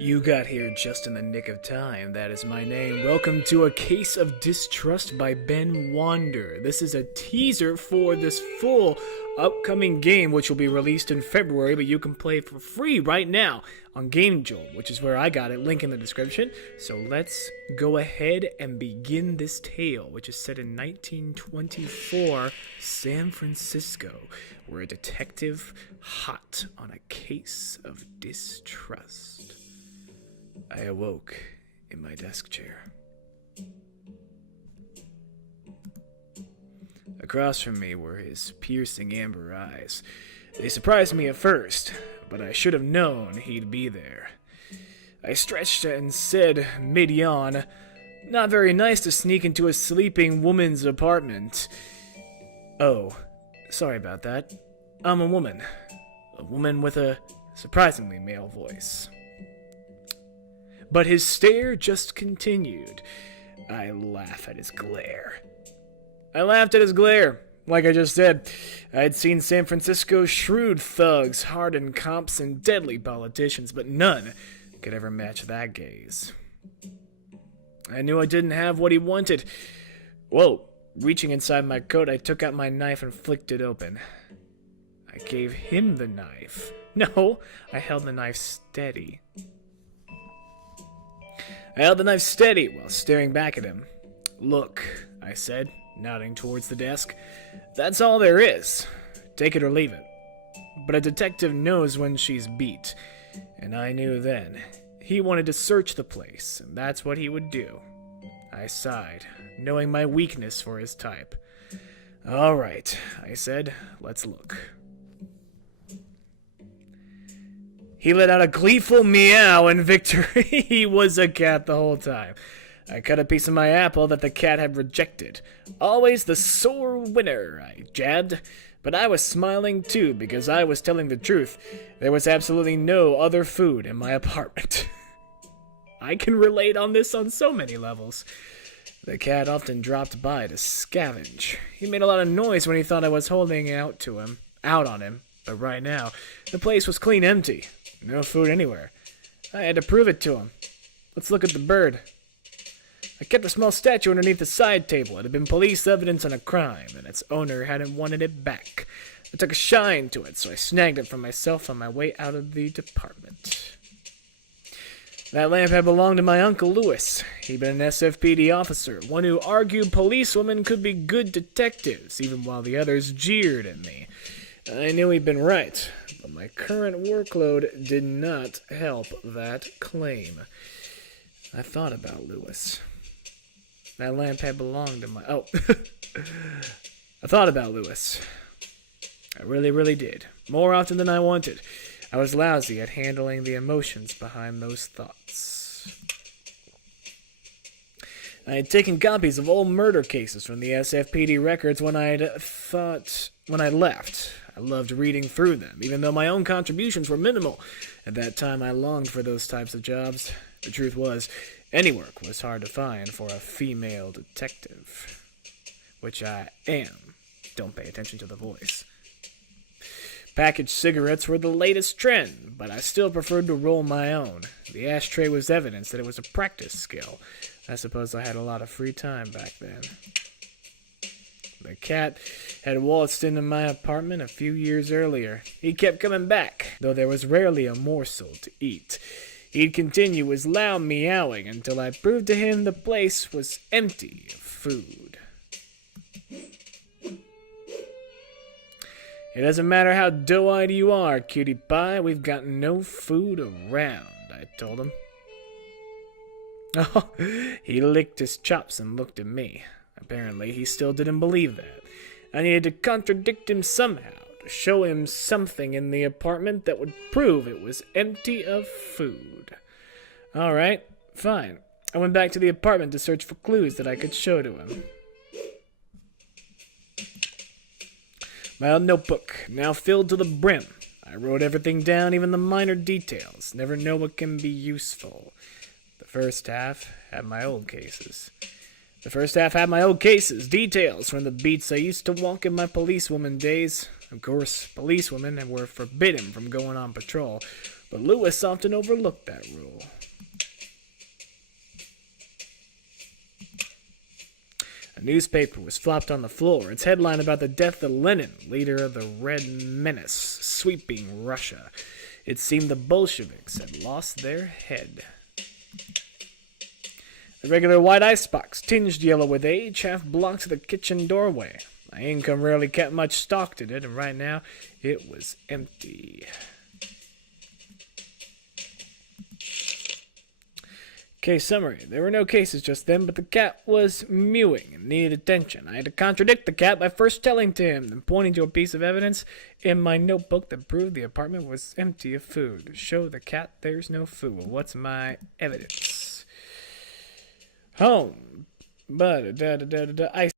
You got here just in the nick of time. That is my name. Welcome to A Case of Distrust by Ben Wander. This is a teaser for this full upcoming game, which will be released in February, but you can play it for free right now on Game Jolt, which is where I got it. Link in the description. So let's go ahead and begin this tale, which is set in 1924 San Francisco, where a detective hot on a case of distrust. I awoke in my desk chair. Across from me were his piercing amber eyes. They surprised me at first, but I should have known he'd be there. I stretched and said, mid-yawn, "Not very nice to sneak into a sleeping woman's apartment." "Oh, sorry about that. I'm a woman. A woman with a surprisingly male voice." But his stare just continued. I laughed at his glare. Like I just said, I'd seen San Francisco's shrewd thugs, hardened cops, and deadly politicians, but none could ever match that gaze. I knew I didn't have what he wanted. Whoa, reaching inside my coat, I took out my knife and flicked it open. I gave him the knife. No, I held the knife steady. While staring back at him. "Look," I said, nodding towards the desk. "That's all there is. Take it or leave it. But a detective knows when she's beat. And I knew then. He wanted to search the place, and that's what he would do." I sighed, knowing my weakness for his type. "All right," I said. "Let's look." He let out a gleeful meow in victory. He was a cat the whole time. I cut a piece of my apple that the cat had rejected. Always the sore winner, I jabbed. But I was smiling too, because I was telling the truth. There was absolutely no other food in my apartment. I can relate on this on so many levels. The cat often dropped by to scavenge. He made a lot of noise when he thought I was holding out on him. But right now, the place was clean empty. No food anywhere. I had to prove it to him. Let's look at the bird. I kept a small statue underneath the side table. It had been police evidence on a crime, and its owner hadn't wanted it back. I took a shine to it, so I snagged it for myself on my way out of the department. That lamp had belonged to my Uncle Louis. He'd been an SFPD officer, one who argued policewomen could be good detectives, even while the others jeered at me. I knew he'd been right, but my current workload did not help that claim. I thought about Louis. That lamp had belonged to my... I thought about Louis. I really did. More often than I wanted. I was lousy at handling the emotions behind those thoughts. I had taken copies of old murder cases from the SFPD records when I left. I loved reading through them, even though my own contributions were minimal. At that time, I longed for those types of jobs. The truth was, any work was hard to find for a female detective. Which I am. Don't pay attention to the voice. Packaged cigarettes were the latest trend, but I still preferred to roll my own. The ashtray was evidence that it was a practice skill. I suppose I had a lot of free time back then. The cat had waltzed into my apartment a few years earlier. He kept coming back, though there was rarely a morsel to eat. He'd continue his loud meowing until I proved to him the place was empty of food. "It doesn't matter how doe-eyed you are, cutie pie, we've got no food around," I told him. Oh, he licked his chops and looked at me. Apparently, he still didn't believe that. I needed to contradict him somehow, to show him something in the apartment that would prove it was empty of food. All right, fine. I went back to the apartment to search for clues that I could show to him. My old notebook, now filled to the brim. I wrote everything down, even the minor details. Never know what can be useful. The first half had my old cases. Details from the beats I used to walk in my policewoman days. Of course, policewomen were forbidden from going on patrol. but Lewis often overlooked that rule. A newspaper was flopped on the floor, its headline about the death of Lenin, leader of the Red Menace, sweeping Russia. It seemed the Bolsheviks had lost their head. The regular white icebox, tinged yellow with age, half blocked the kitchen doorway. My income rarely kept much stock in it, and right now it was empty. Case summary. There were no cases just then, but the cat was mewing and needed attention. I had to contradict the cat by first telling to him, then pointing to a piece of evidence in my notebook that proved the apartment was empty of food. Show the cat there's no food. Well, what's my evidence? Home. But I